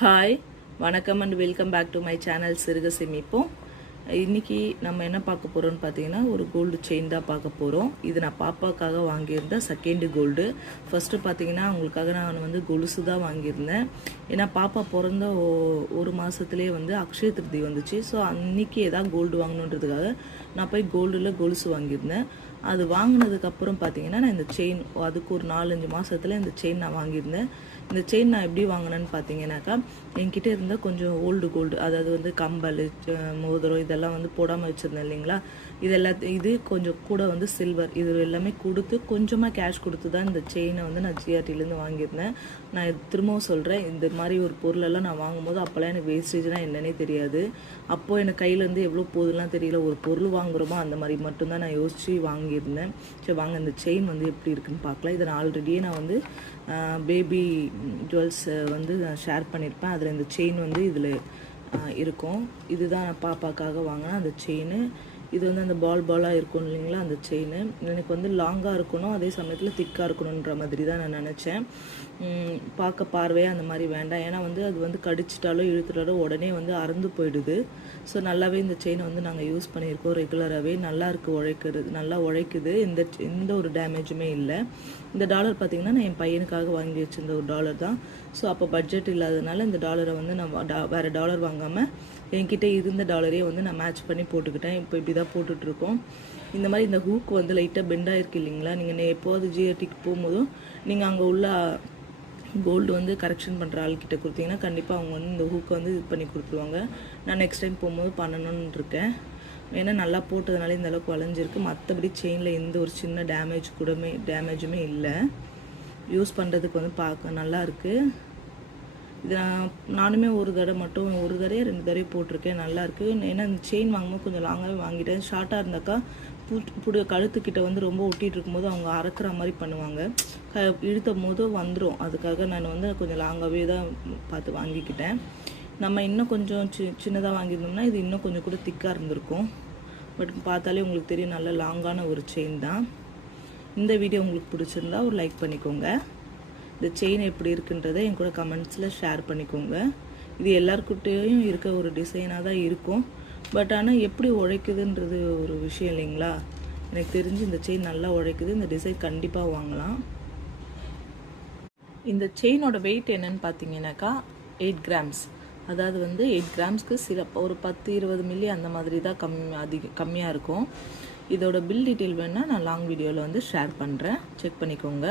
Hi வணக்கம் and welcome back to my channel சிறுக சேமிப்போம். இன்றைக்கி நம்ம என்ன பார்க்க போகிறோம்னு பார்த்தீங்கன்னா ஒரு கோல்டு செயின் தான் பார்க்க போகிறோம். இது நான் பாப்பாவுக்காக வாங்கியிருந்தேன் செகண்டு கோல்டு. ஃபஸ்ட்டு பார்த்தீங்கன்னா அவங்களுக்காக நான் வந்து கொலுசு தான் வாங்கியிருந்தேன். ஏன்னா பாப்பா பிறந்த ஒரு மாதத்துலேயே வந்து அக்ஷய திருதி வந்துச்சு. ஸோ அன்றைக்கி எதாவது கோல்டு வாங்கணுன்றதுக்காக நான் போய் கோல்டில் கொலுசு வாங்கியிருந்தேன். அது வாங்கினதுக்கப்புறம் பார்த்தீங்கன்னா நான் இந்த செயின் அதுக்கு ஒரு 4-5 மாதத்தில் இந்த செயின் நான் வாங்கியிருந்தேன். இந்த செயின் நான் எப்படி வாங்கினேன்னு பார்த்தீங்கன்னாக்கா என்கிட்ட இருந்த கொஞ்சம் ஓல்டு கோல்டு, அதாவது வந்து கம்பல் மோதிரம் இதெல்லாம் வந்து போடாமல் வச்சுருந்தேன் இல்லைங்களா. இது கொஞ்சம் கூட வந்து சில்வர் இது எல்லாமே கொடுத்து கொஞ்சமாக கேஷ் கொடுத்து தான் இந்த செயினை வந்து நான் ஜிஆர்டிலேருந்து வாங்கியிருந்தேன். நான் திரும்பவும் சொல்கிறேன், இந்த மாதிரி ஒரு பொருளெல்லாம் நான் வாங்கும்போது அப்போல்லாம் எனக்கு வேஸ்டேஜ்னால் என்னன்னே தெரியாது. அப்போது எனக்கு கையிலேருந்து எவ்வளோ போகுதுலாம் தெரியல. ஒரு பொருள் வாங்குகிறோமோ அந்த மாதிரி மட்டும்தான் நான் யோசித்து வாங்கியிருந்தேன். சரி வாங்க இந்த செயின் வந்து எப்படி இருக்குன்னு பார்க்கலாம். இதை நான் ஆல்ரெடியே நான் வந்து பேபி ஜுவல்ஸ் வந்து நான் ஷேர் பண்ணியிருப்பேன். அதில் இந்த செயின் வந்து இதில் இருக்கும். இதுதான் நான் பாப்பாக்காக வாங்கினேன் அந்த செயின். இது வந்து அந்த பாலாக இருக்கும் இல்லைங்களா அந்த செயின். எனக்கு வந்து லாங்காக இருக்கணும், அதே சமயத்தில் திக்காக இருக்கணுன்ற மாதிரி தான் நான் நினச்சேன். பார்க்க பார்வையாக அந்த மாதிரி வேண்டாம், ஏன்னா வந்து அது வந்து கடிச்சிட்டாலோ இழுத்துட்டாலோ உடனே வந்து அறந்து போயிடுது. ஸோ நல்லாவே இந்த செயினை வந்து நாங்கள் யூஸ் பண்ணியிருக்கோம் ரெகுலராகவே. நல்லா இருக்குது, நல்லா உழைக்குது, எந்த ஒரு டேமேஜுமே இல்லை. இந்த டாலர் பார்த்திங்கன்னா நான் என் பையனுக்காக வாங்கி வச்சிருந்த ஒரு டாலர் தான். ஸோ அப்போ பட்ஜெட் இல்லாததுனால இந்த டாலரை வந்து நான் வேறு டாலர் வாங்காமல் என்கிட்ட இருந்த டாலரே வந்து நான் மேட்ச் பண்ணி போட்டுக்கிட்டேன். இப்போ இப்படி தான் போட்டுட்ருக்கோம். இந்த மாதிரி இந்த ஹூக் வந்து லைட்டாக பெண்டாக இருக்குது இல்லைங்களா. நீங்கள் எப்போது ஜிஆர்டிக்கு போகும்போதும் நீங்கள் அங்கே உள்ள கோல்டு வந்து கரெக்ஷன் பண்ணுற ஆள்கிட்ட கொடுத்தீங்கன்னா கண்டிப்பாக அவங்க வந்து இந்த ஹூக்கை வந்து இது பண்ணி கொடுத்துருவாங்க. நான் நெக்ஸ்ட் டைம் போகும்போது பண்ணணும்னு இருக்கேன். ஏன்னா நல்லா போட்டதுனால இந்த அளவுக்கு வளைஞ்சிருக்கு. மற்றபடி செயினில் எந்த ஒரு சின்ன டேமேஜுமே இல்லை. யூஸ் பண்ணுறதுக்கு வந்து பார்க்க நல்லா இருக்குது. இது நானுமே ஒரு தடவை 2 தடவை போட்டிருக்கேன். நல்லாயிருக்கு. ஏன்னா இந்த செயின் வாங்கும்போது கொஞ்சம் லாங்காகவே வாங்கிட்டேன். ஷார்ட்டாக இருந்தாக்கா கழுத்துக்கிட்ட வந்து ரொம்ப ஒட்டிகிட்டு இருக்கும்போது அவங்க அறக்கிற மாதிரி பண்ணுவாங்க. இழுத்தும் போது வந்துடும். அதுக்காக நான் வந்து கொஞ்சம் லாங்காகவே தான் பார்த்து வாங்கிக்கிட்டேன். நம்ம இன்னும் கொஞ்சம் சின்னதாக வாங்கியிருந்தோம்னா இது இன்னும் கொஞ்சம் கூட திக்காக இருந்திருக்கும். பட் பார்த்தாலே உங்களுக்கு தெரியும் நல்ல லாங்கான ஒரு செயின் தான். இந்த வீடியோ உங்களுக்கு பிடிச்சிருந்தா ஒரு லைக் பண்ணிக்கோங்க. இந்த செயின் எப்படி இருக்குன்றதை என் கூட கமெண்ட்ஸில் ஷேர் பண்ணிக்கோங்க. இது எல்லாருக்கிட்டேயும் இருக்க ஒரு டிசைனாக தான் இருக்கும். பட் ஆனால் எப்படி உழைக்குதுன்றது ஒரு விஷயம் இல்லைங்களா. எனக்கு தெரிஞ்சு இந்த செயின் நல்லா உழைக்குது. இந்த டிசைன் கண்டிப்பாக வாங்கலாம். இந்த செயினோட வெயிட் என்னன்னு பார்த்தீங்கன்னாக்கா 8 கிராம்ஸ். அதாவது வந்து 8 கிராம்ஸ்க்கு சிறப்பாக ஒரு 10-20 மில்லி அந்த மாதிரி தான் கம்மியாக இருக்கும். இதோட பில் டீட்டெயில் வேணால் நான் லாங் வீடியோவில் வந்து ஷேர் பண்ணுறேன், செக் பண்ணிக்கோங்க.